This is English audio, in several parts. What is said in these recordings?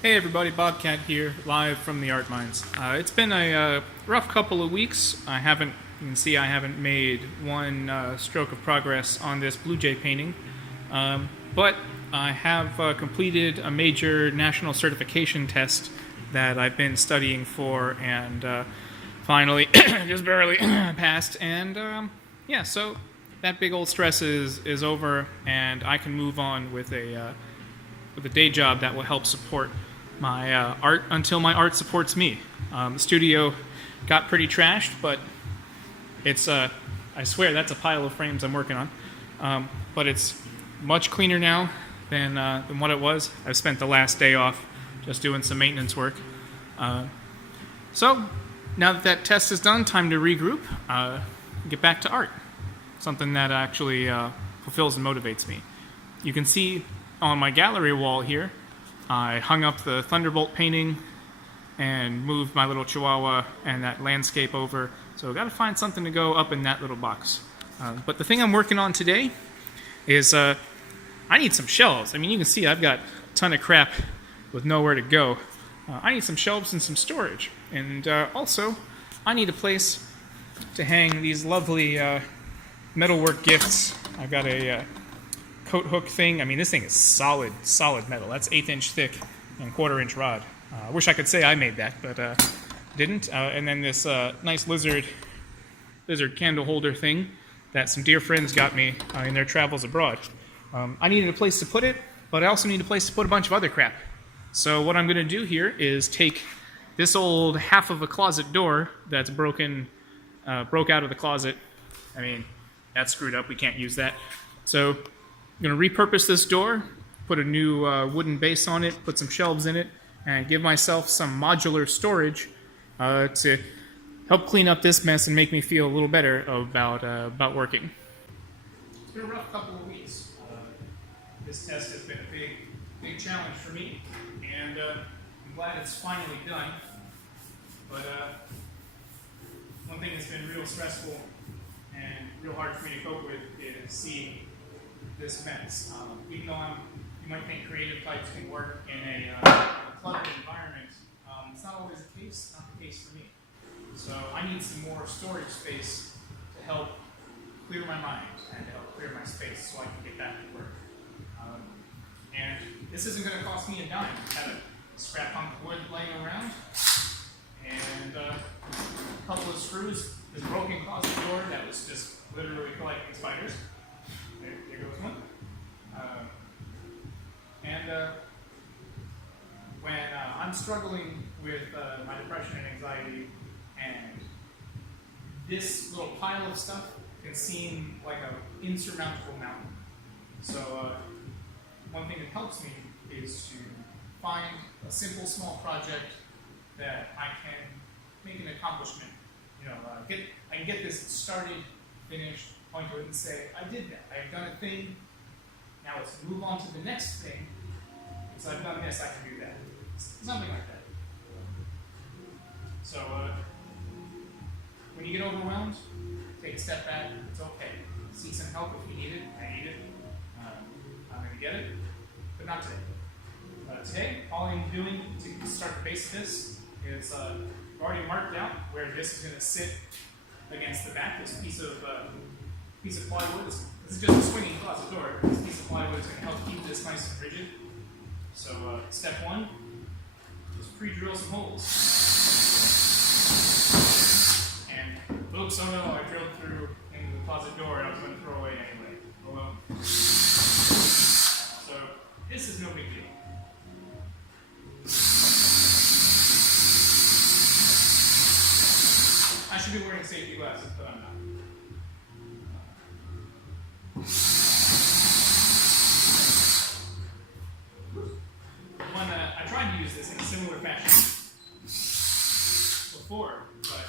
Hey everybody, Bobcat here, live from the Art Mines. It's been a rough couple of weeks. You can see I haven't made one stroke of progress on this Blue Jay painting, but I have completed a major national certification test that I've been studying for, and finally just barely passed. And yeah, so that big old stress is over, and I can move on with a day job that will help support my art until my art supports me. The studio got pretty trashed, but it's I swear that's a pile of frames I'm working on. But it's much cleaner now than what it was. I've spent the last day off just doing some maintenance work. So now that that test is done, time to regroup, get back to art. Something that actually fulfills and motivates me. You can see on my gallery wall here, I hung up the Thunderbolt painting and moved my little chihuahua and that landscape over. So I've got to find something to go up in that little box. But the thing I'm working on today is I need some shelves. I mean, you can see I've got a ton of crap with nowhere to go. I need some shelves and some storage. And also, I need a place to hang these lovely metalwork gifts. I've got a coat hook thing. I mean, this thing is solid metal. That's 1/8 inch thick and 1/4 inch rod. I wish I could say I made that, but didn't. And then this nice lizard candle holder thing that some dear friends got me in their travels abroad. I needed a place to put it, but I also need a place to put a bunch of other crap. So what I'm going to do here is take this old half of a closet door that's broke out of the closet. I mean, that's screwed up. We can't use that. So I'm going to repurpose this door, put a new wooden base on it, put some shelves in it, and give myself some modular storage to help clean up this mess and make me feel a little better about working. It's been a rough couple of weeks. This test has been a big challenge for me, and I'm glad it's finally done. But one thing that's been real stressful and real hard for me to cope with is seeing this mess. Even though you might think creative types can work in a cluttered environment, it's not always the case. Not the case for me. So I need some more storage space to help clear my mind and to help clear my space so I can get back to work. And this isn't going to cost me a dime. I have a scrap hunk of wood laying around and a couple of screws. This broken closet door that was just literally collecting spiders. There goes one. When I'm struggling with my depression and anxiety, and this little pile of stuff can seem like an insurmountable mountain. So one thing that helps me is to find a simple, small project that I can make an accomplishment. I can get this started, finished, point to it and say, I did that. I've done a thing. Now let's move on to the next thing. So I've done this, I can do that. Something like that. So when you get overwhelmed, take a step back. It's okay. Seek some help if you need it. I need it. I'm going to get it, but not today. Today, all I'm doing to start the base of this is I've already marked out where this is going to sit against the back. This piece of plywood. This is just a swinging closet door. This piece of plywood is going to help keep this nice and rigid. So step one is pre-drill some holes. And oops, oh no, I drilled through into the closet door and I was going to throw away anyway. Oh well. So this is no big deal. I should be wearing safety glasses, but I'm not. I tried to use this in a similar fashion before, but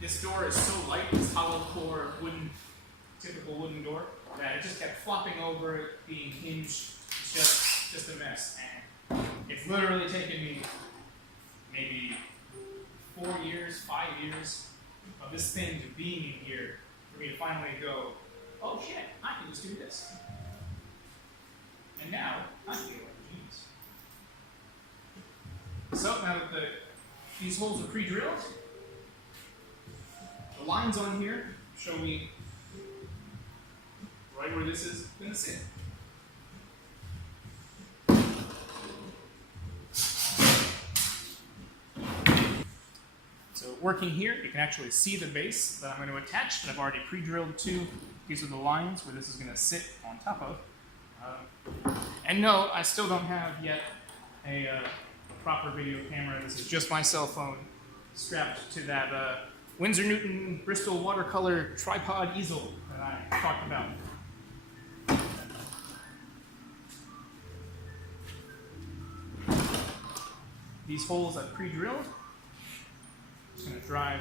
this door is so light, this hollow core typical wooden door, that it just kept flopping over, being hinged. It's just a mess. And it's literally taken me maybe 4 years, 5 years of this thing to being in here for me to finally go, oh shit, I can just do this. And now, I feel like a genius. So now that these holes are pre-drilled, the lines on here show me right where this is going to sit. So working here, you can actually see the base that I'm going to attach that I've already pre-drilled to. These are the lines where this is going to sit on top of. And no, I still don't have yet a proper video camera. This is just my cell phone strapped to that Winsor Newton Bristol watercolor tripod easel that I talked about. These holes I've pre-drilled. Just going to drive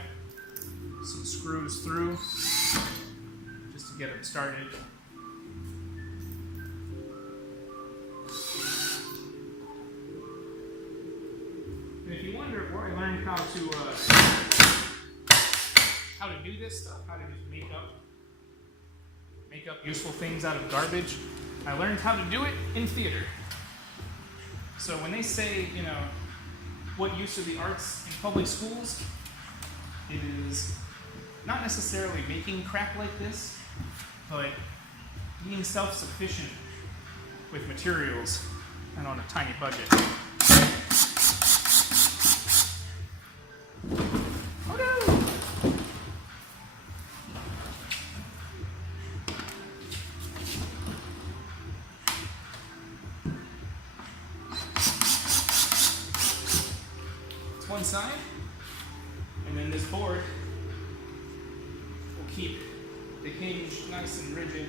some screws through just to get them started. And if you wonder where I learned how to do this stuff, how to just make up useful things out of garbage, I learned how to do it in theater. So when they say, you know, what use of the arts in public schools, it is not necessarily making crap like this, but being self-sufficient with materials and on a tiny budget. Oh no! It's one side, and then this board will keep the hinge nice and rigid.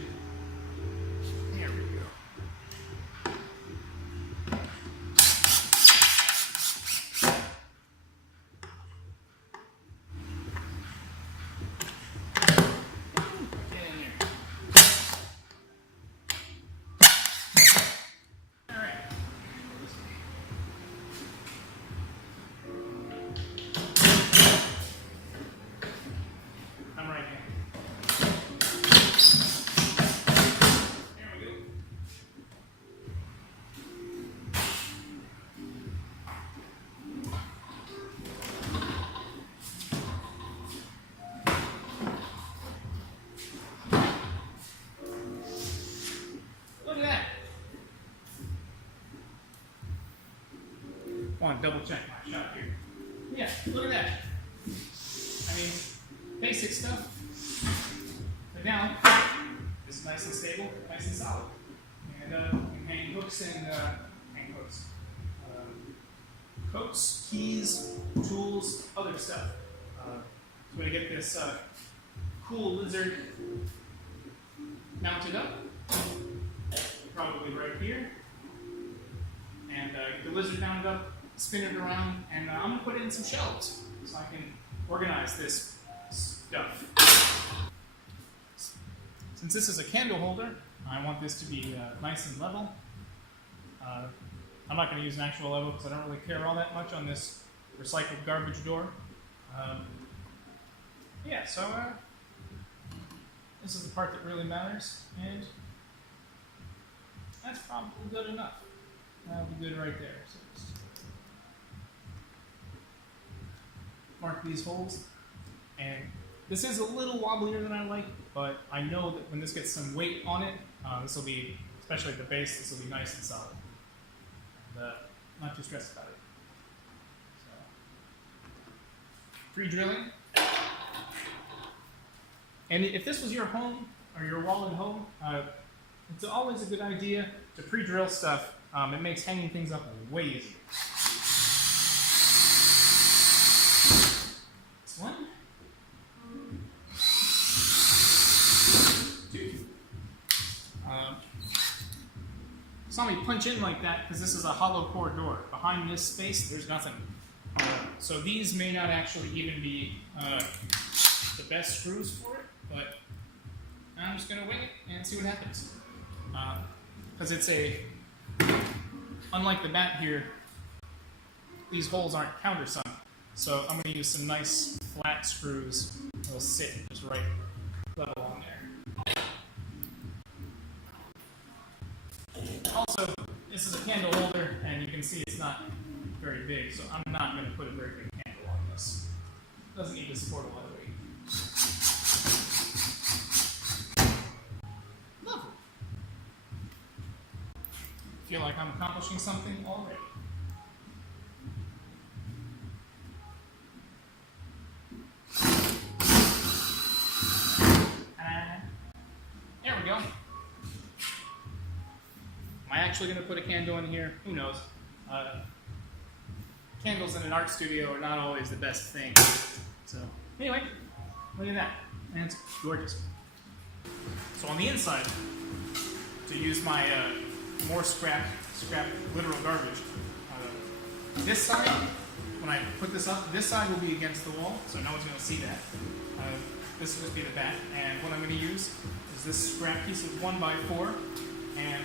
There we go. Get in here. All right. I'm right here. There we go. Look at that. I want to double check my shot here. Yeah, look at that. I mean, basic stuff. But now, it's nice and stable, nice and solid. And you can hang hooks and coats, keys, tools, other stuff. So I'm going to get this cool lizard mounted up, probably right here. And get the lizard mounted up, spin it around, and I'm going to put it in some shelves so I can organize this stuff. Since this is a candle holder, I want this to be nice and level. I'm not going to use an actual level because I don't really care all that much on this recycled garbage door. Yeah, so this is the part that really matters, and that's probably good enough. That'll be good right there. So just mark these holes, and this is a little wobblier than I like, but I know that when this gets some weight on it, this will be, especially at the base, this will be nice and solid. And not too stressed about it. So, pre-drilling. And if this was your home, or your wall at home, it's always a good idea to pre-drill stuff. It makes hanging things up way easier. This one. Two. Saw me punch in like that because this is a hollow core door. Behind this space, there's nothing. So these may not actually even be the best screws for it, but I'm just going to wing it and see what happens. Because it's unlike the bat here, these holes aren't countersunk. So I'm going to use some nice flat screws that'll sit just right level on there. Also, this is a candle holder, and you can see it's not very big, so I'm not going to put a very big handle on this. It doesn't need to support a lot of weight. Lovely. Feel like I'm accomplishing something already. There we go. Am I actually going to put a candle in here? Who knows? Candles in an art studio are not always the best thing. So anyway, look at that. And it's gorgeous. So on the inside, to use my more scrap literal garbage, this side, when I put this up, this side will be against the wall, so no one's going to see that. This will just be the back, and what I'm going to use is this scrap piece of 1x4 and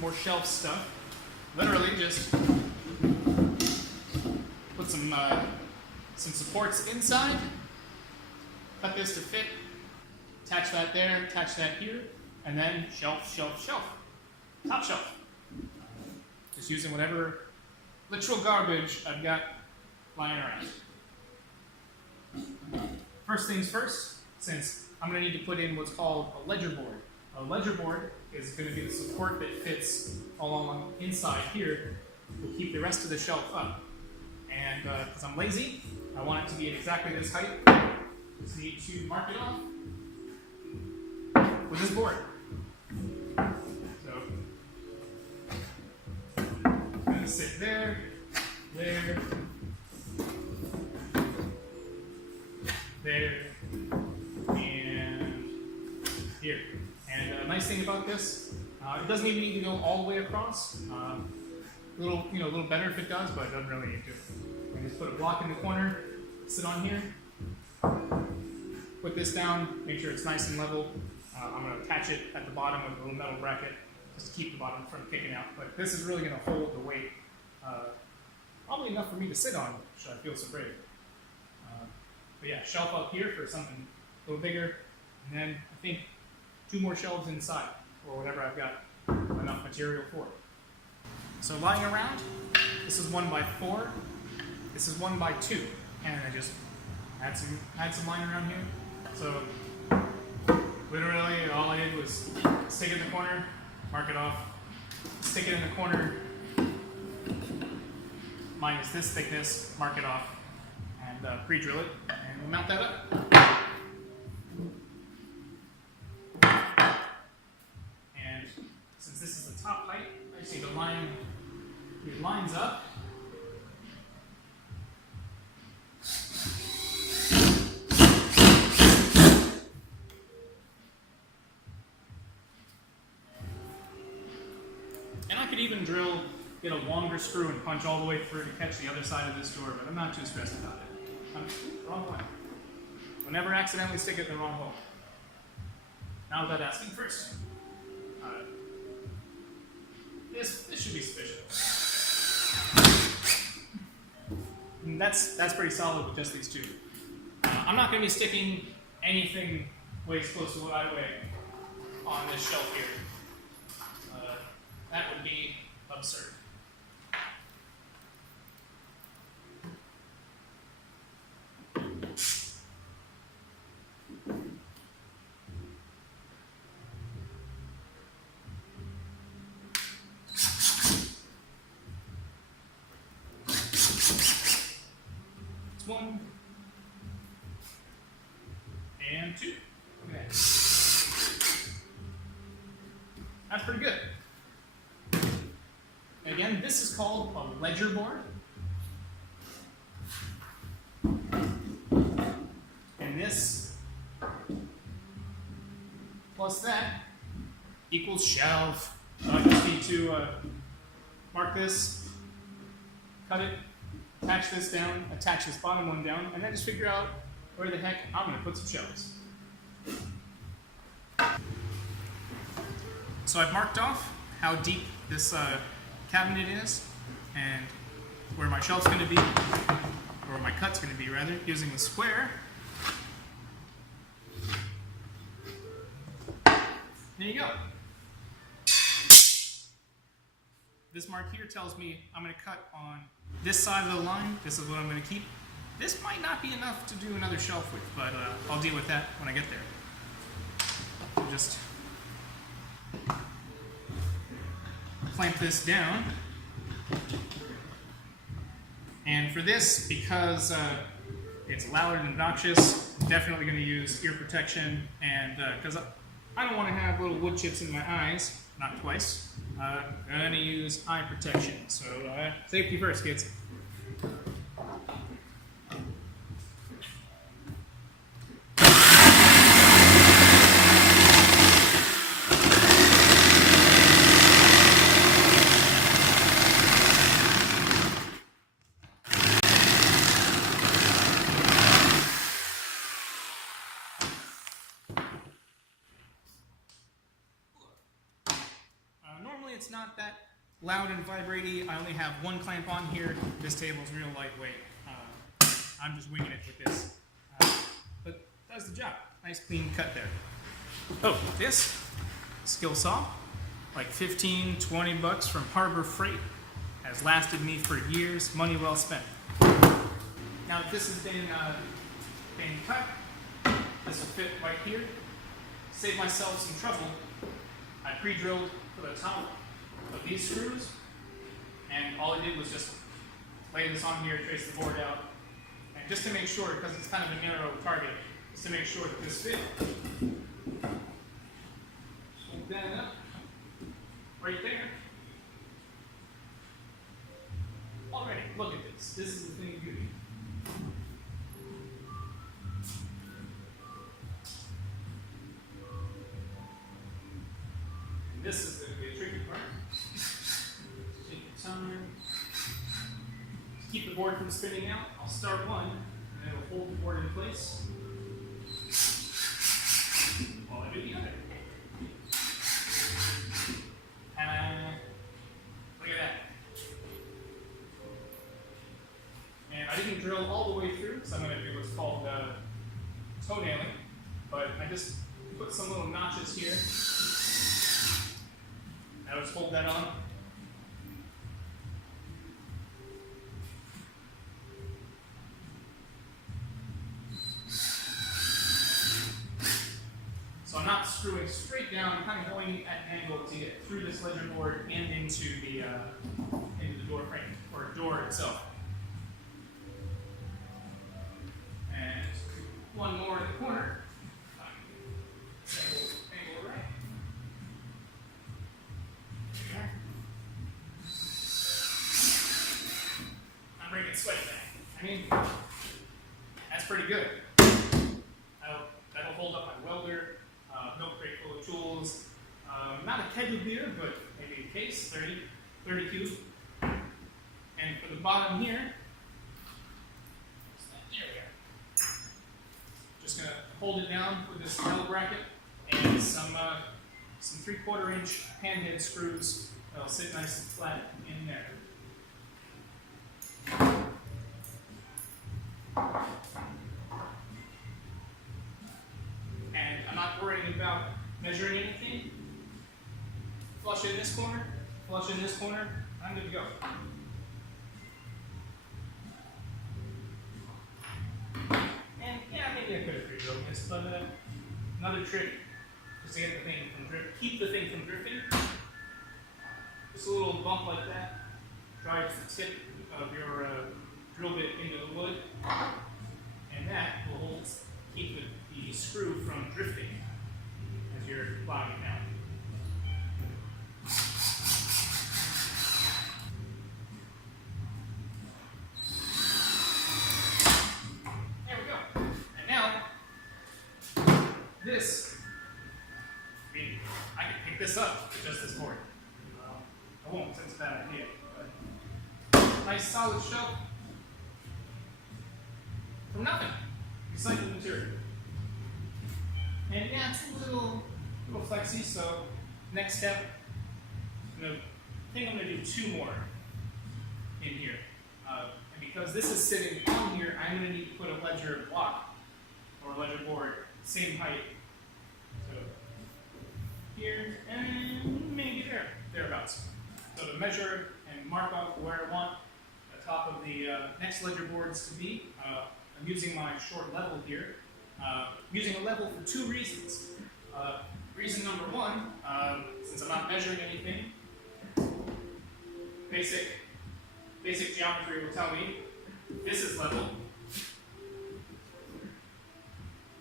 more shelf stuff. Literally just put some supports inside, cut this to fit, attach that there, attach that here, and then shelf, shelf, shelf. Top shelf. Just using whatever literal garbage I've got lying around. First things first, since I'm going to need to put in what's called a ledger board. A ledger board is going to be the support that fits all along inside here. Will keep the rest of the shelf up. And because I'm lazy, I want it to be at exactly this height. Just need to mark it off with this board. So it's going to sit there, there, there, and here. And a nice thing about this, it doesn't even need to go all the way across. A little better if it does, but it doesn't really need to. I just put a block in the corner, sit on here, put this down, make sure it's nice and level. I'm going to attach it at the bottom with a little metal bracket just to keep the bottom from kicking out. But this is really going to hold the weight, probably enough for me to sit on, should I feel so brave. But yeah, shelf up here for something a little bigger, and then I think 2 more shelves inside, or whatever I've got enough material for. So lying around, this is 1x4, this is 1x2, and I just had some lying around here. So literally all I did was stick it in the corner, mark it off, stick it in the corner, minus this thickness, mark it off, and pre-drill it, and we'll mount that up. And since this is the top height, I just need to line your lines up. And I could even get a longer screw and punch all the way through to catch the other side of this door, but I'm not too stressed about it. Wrong one. I'll never accidentally stick it in the wrong hole. Now without asking first. This should be sufficient. And that's pretty solid with just these two. I'm not going to be sticking anything weighs close to what I weigh on this shelf here. That would be absurd. It's 1 and 2. Look at that. That's pretty good. And again, this is called a ledger board. And this plus that equals shelf. So I just need to mark this, cut it, attach this down, attach this bottom one down, and then just figure out where the heck I'm going to put some shelves. So I've marked off how deep this cabinet is and where my shelf's going to be, or where my cut's going to be rather, using the square. There you go. This mark here tells me I'm going to cut on this side of the line. This is what I'm going to keep. This might not be enough to do another shelf with, but I'll deal with that when I get there. I'll just clamp this down. And for this, because it's loud and obnoxious, I'm definitely going to use ear protection, and because I don't want to have little wood chips in my eyes, not twice, I'm going to use eye protection. So safety first, kids. Normally it's not that loud and vibraty. I only have one clamp on here. This table's real lightweight. I'm just winging it with this. But does the job. Nice clean cut there. Oh, this skill saw, like 15, 20 bucks from Harbor Freight, has lasted me for years. Money well spent. Now if this has been cut, this will fit right here. Save myself some trouble. I pre-drilled for the top of these screws, and all I did was just lay this on here, trace the board out, and just to make sure, because it's kind of a narrow target, just to make sure that this fit. Hold that up, right there. Already, look at this. This is the thing of beauty. This is going to be a tricky part. Take your time. To keep the board from spinning out, I'll start one, and it will hold the board in place while I do the other. And look at that. And I didn't drill all the way through, so I'm going to do what's called toenailing, but I just put some little notches here. Now just hold that on. So I'm not screwing straight down, I'm kind of going at an angle to get through this ledger board and into the door frame, or door itself. And one more in the corner. Angle right. I'm bringing sweat back. I mean, that's pretty good. That'll hold up my welder, milk crate full of tools, not a keg of beer, but maybe a case, 30 cube. And for the bottom here, there we go. Just gonna hold it down with this L bracket and some 3/4 inch handhead screws that'll sit nice and flat in there. And I'm not worrying about measuring anything. Flush in this corner, flush in this corner, I'm good to go. And yeah, maybe I could have pre-drilled this, but another trick is to get the thing from keep the thing from drifting. Just a little bump like that drives the tip of your drill bit into the wood, and that will keep the screw from drifting as you're plowing it down. There we go. And now, this, I mean, I can pick this up with just this board. I won't, since it's a bad idea. But nice solid shelf from nothing. Recycled material. And yeah, it's a little flexy, so next step, I think I'm going to do 2 more in here. And because this is sitting on here, I'm going to need to put a ledger block or a ledger board, same height. So here and maybe thereabouts. So So to measure and mark off where I want the top of the next ledger boards to be, I'm using my short level here. Using a level for two reasons. Reason number one, since I'm not measuring anything, basic geometry will tell me this is level.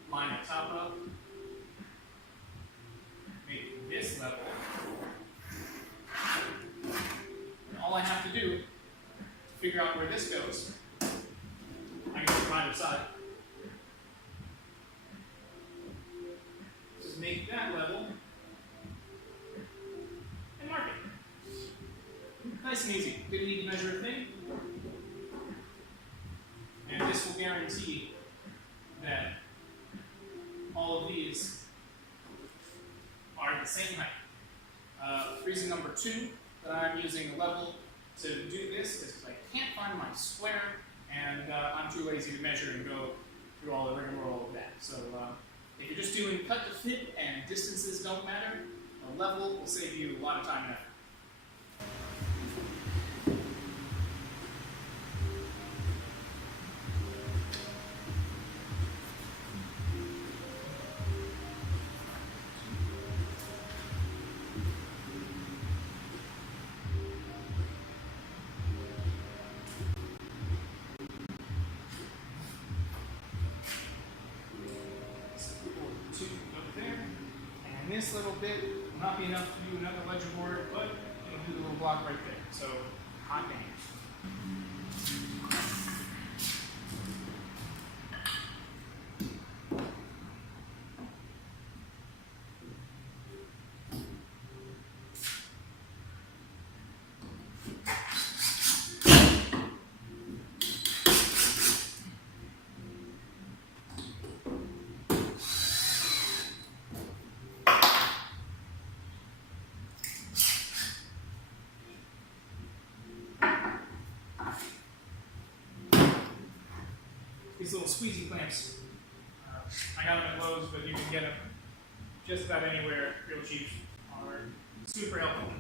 Line the top up. Make this level. And all I have to do to figure out where this goes, I go from either side. Just make that level and mark it. Nice and easy. Didn't need to measure a thing. And this will guarantee that all of these are the same height. Reason number two that I'm using a level to do this is because I can't find my square, and I'm too lazy to measure and go through all the rigmarole of that. So if you're just doing cut to fit and distances don't matter, a level will save you a lot of time and effort. This little bit will not be enough to do another ledger board, but it'll do the little block right there. So, hot dang. These little squeezy clamps, I got them at Lowe's, but you can get them just about anywhere real cheap, are super helpful.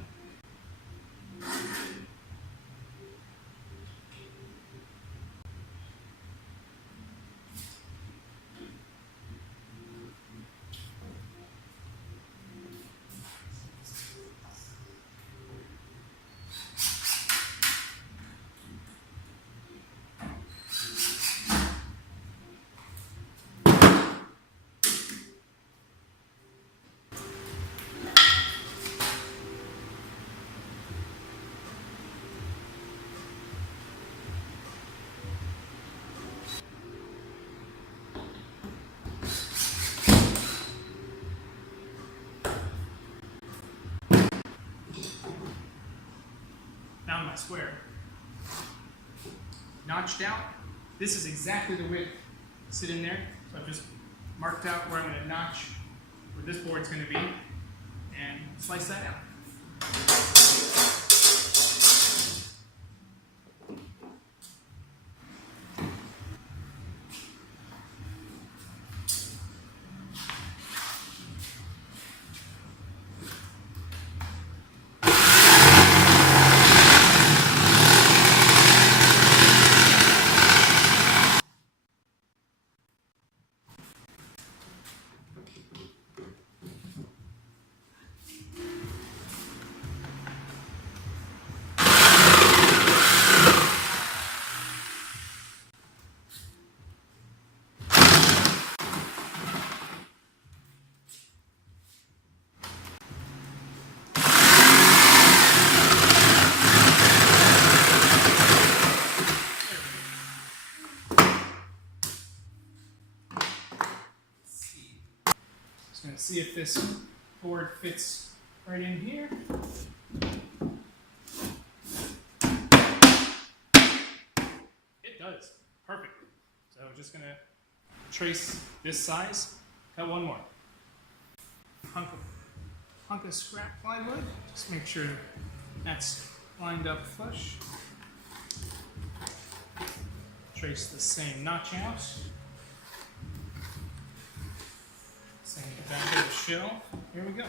Found my square. Notched out. This is exactly the width to sit in there. So I've just marked out where I'm going to notch where this board's going to be and slice that out. Going to see if this board fits right in here. It does. Perfect. So just going to trace this size. Cut one more. Hunk of scrap plywood. Just make sure that's lined up flush. Trace the same notch out. Same back of the shell. Here we go.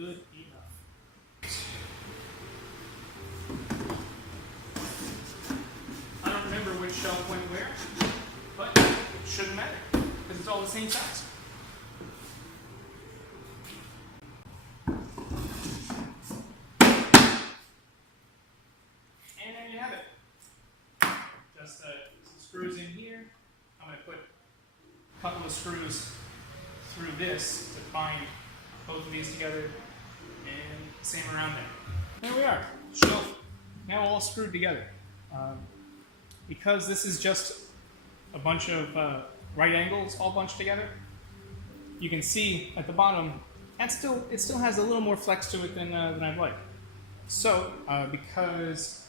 good enough. I don't remember which shelf went where, but it shouldn't matter because it's all the same size. And there you have it. Just some screws in here. I'm going to put a couple of screws through this to bind both of these together, and same around there. There we are, shelf now all screwed together. Because this is just a bunch of right angles all bunched together, you can see at the bottom it still has a little more flex to it than I'd like. So because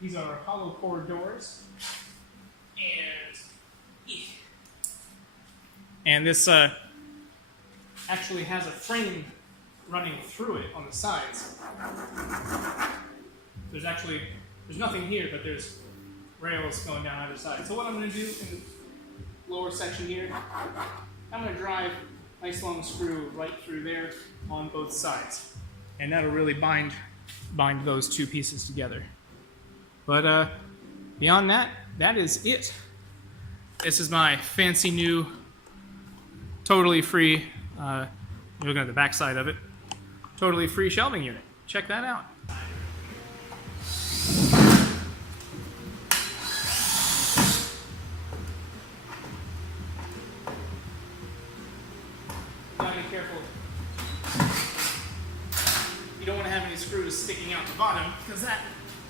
these are hollow core doors, and this actually has a frame running through it on the sides. There's nothing here, but there's rails going down either side. So what I'm going to do in the lower section here, I'm going to drive a nice long screw right through there on both sides, and that'll really bind those two pieces together. But beyond that, that is it. This is my fancy new, totally free, looking at the back side of it, totally free shelving unit. Check that out. Gotta be careful. You don't want to have any screws sticking out the bottom because that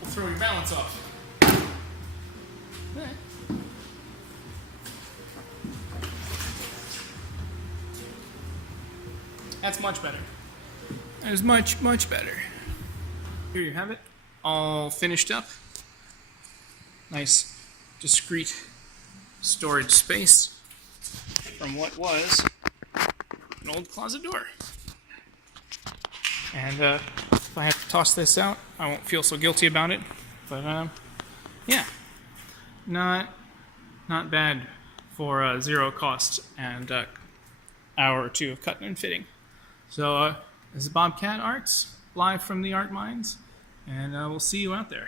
will throw your balance off. That's much better. That is much, much better. Here you have it, all finished up. Nice, discreet storage space from what was an old closet door. And if I have to toss this out, I won't feel so guilty about it. But yeah, not bad for zero cost and hour or two of cutting and fitting. So this is Bobcat Arts, live from the Art Mines, and we'll see you out there.